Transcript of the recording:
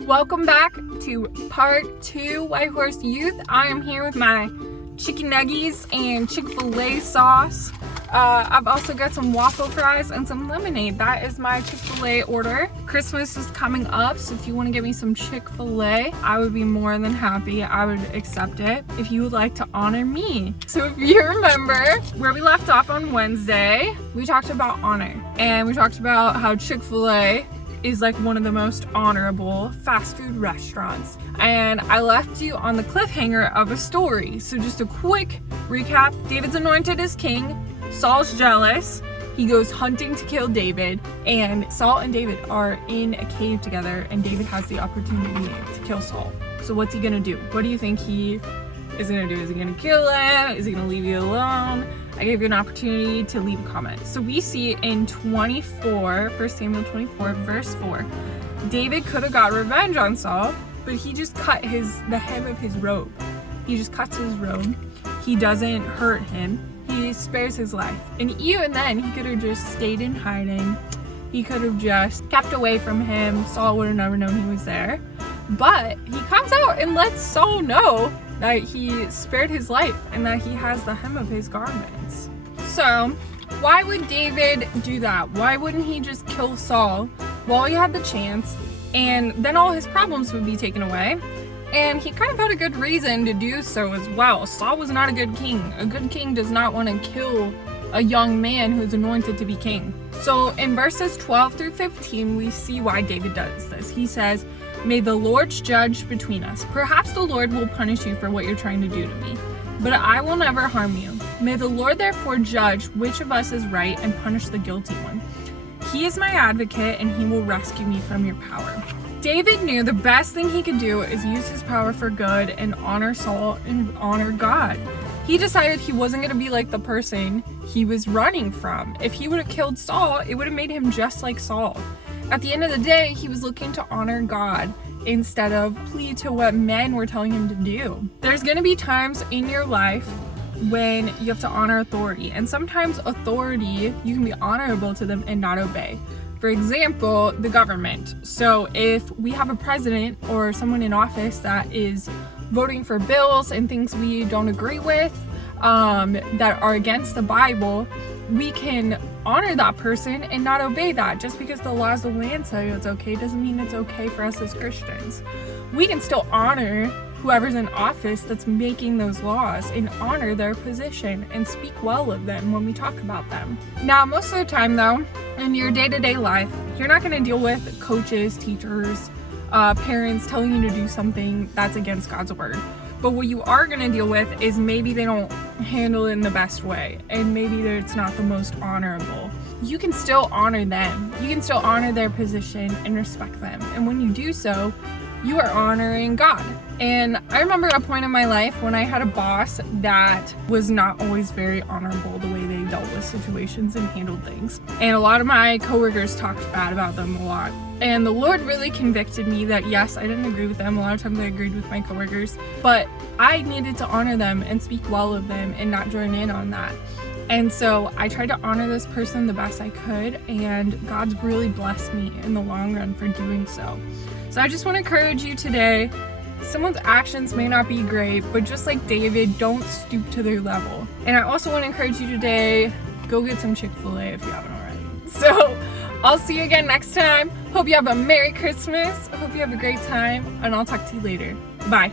Welcome back to part 2 White Horse Youth. I am here with my chicken nuggies and Chick-fil-A sauce. I've also got some waffle fries and some lemonade. That is my Chick-fil-A order. Christmas is coming up, so if you want to get me some Chick-fil-A, I would be more than happy. I would accept it if you would like to honor me. So if you remember where we left off on Wednesday, we talked about honor. And we talked about how Chick-fil-A is like one of the most honorable fast food restaurants. And I left you on the cliffhanger of a story. So just a quick recap. David's anointed as king. Saul's jealous. He goes hunting to kill David. And Saul and David are in a cave together. And David has the opportunity to kill Saul. So what's he gonna do? What do you think he is gonna do? Is he gonna kill him? Is he gonna leave you alone? I gave you an opportunity to leave a comment. So we see in 1 Samuel 24, verse 4, David could have got revenge on Saul, but he just cut the hem of his robe. He just cuts his robe. He doesn't hurt him. He spares his life. And even then, he could have just stayed in hiding. He could have just kept away from him. Saul would have never known he was there. But he comes out and lets Saul know that he spared his life and that he has the hem of his garments. So, why would David do that? Why wouldn't he just kill Saul while he had the chance, and then all his problems would be taken away? And he kind of had a good reason to do so as well. Saul was not a good king. A good king does not want to kill a young man who's anointed to be king. So in verses 12 through 15, we see why David does this. He says, "May the Lord judge between us. Perhaps the Lord will punish you for what you're trying to do to me, but I will never harm you. May the Lord therefore judge which of us is right and punish the guilty one. He is my advocate and he will rescue me from your power." David knew the best thing he could do is use his power for good and honor Saul and honor God. He decided he wasn't going to be like the person he was running from. If he would have killed Saul, it would have made him just like Saul. At the end of the day, he was looking to honor God instead of plead to what men were telling him to do. There's going to be times in your life when you have to honor authority, and sometimes authority, you can be honorable to them and not obey. For example, the government. So if we have a president or someone in office that is voting for bills and things we don't agree with, that are against the Bible, we can honor that person and not obey that. Just because the laws of the land say it's okay doesn't mean it's okay for us as Christians. We can still honor whoever's in office that's making those laws and honor their position and speak well of them when we talk about them. Now, most of the time though, in your day-to-day life, you're not going to deal with coaches, teachers, parents telling you to do something that's against God's word. But what you are going to deal with is maybe they don't handle it in the best way, and maybe it's not the most honorable. You can still honor them. You can still honor their position and respect them. And when you do so, you are honoring God. And I remember a point in my life when I had a boss that was not always very honorable the way they dealt with situations and handled things. And a lot of my coworkers talked bad about them a lot. And the Lord really convicted me that yes, I didn't agree with them. A lot of times I agreed with my coworkers, but I needed to honor them and speak well of them and not join in on that. And so I tried to honor this person the best I could, and God's really blessed me in the long run for doing so. So I just want to encourage you today. Someone's actions may not be great, but just like David, don't stoop to their level. And I also want to encourage you today, go get some Chick-fil-A if you haven't already. So I'll see you again next time. Hope you have a Merry Christmas. Hope you have a great time, and I'll talk to you later. Bye.